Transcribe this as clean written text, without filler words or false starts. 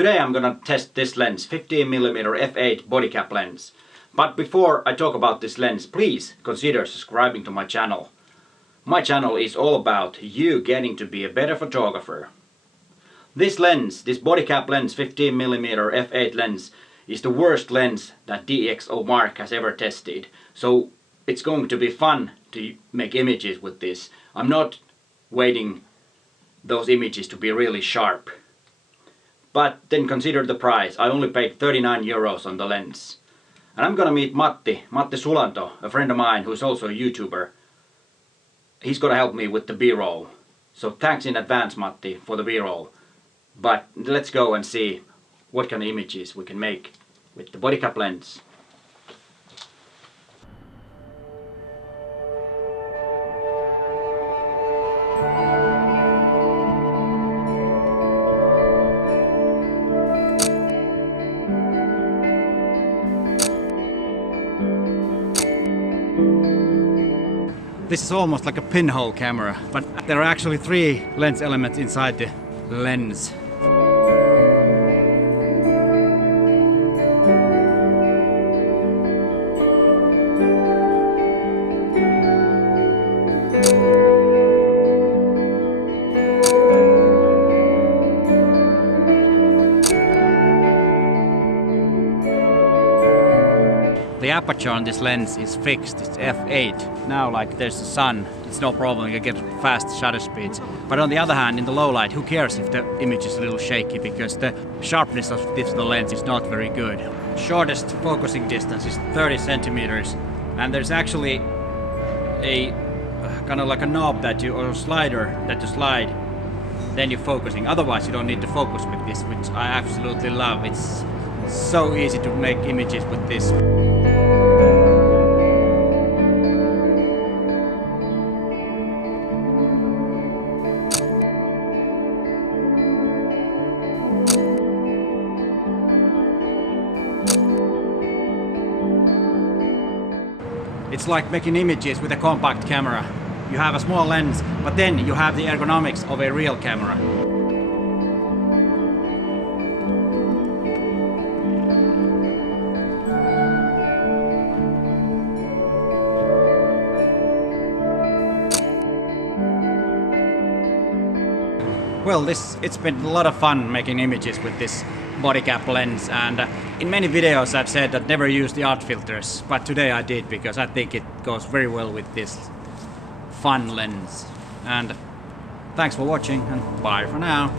Today I'm gonna test this lens, 15mm f8 body cap lens. But before I talk about this lens, please consider subscribing to my channel. My channel is all about you getting to be a better photographer. This lens, this body cap lens, 15mm f8 lens, is the worst lens that DxO Mark has ever tested. So it's going to be fun to make images with this. I'm not waiting those images to be really sharp. But then consider the price. I only paid 39 euros on the lens. And I'm gonna meet Matti Sulanto, a friend of mine who's also a YouTuber. He's gonna help me with the B-roll. So thanks in advance, Matti, for the B-roll. But let's go and see what kind of images we can make with the body cap lens. This is almost like a pinhole camera, but there are actually 3 lens elements inside the lens. The aperture on this lens is fixed, it's f8. Now like there's the sun, it's no problem, you get fast shutter speeds. But on the other hand, in the low light, who cares if the image is a little shaky, because the sharpness of this lens is not very good. Shortest focusing distance is 30 centimeters, and there's actually a kind of like a knob that you, or a slider that you slide, then you're focusing. Otherwise you don't need to focus with this, which I absolutely love. It's so easy to make images with this. It's like making images with a compact camera. You have a small lens, but then you have the ergonomics of a real camera. Well, it's been a lot of fun making images with this body cap lens, and in many videos I've said that never use the art filters, but today I did because I think it goes very well with this fun lens. And thanks for watching, and bye for now.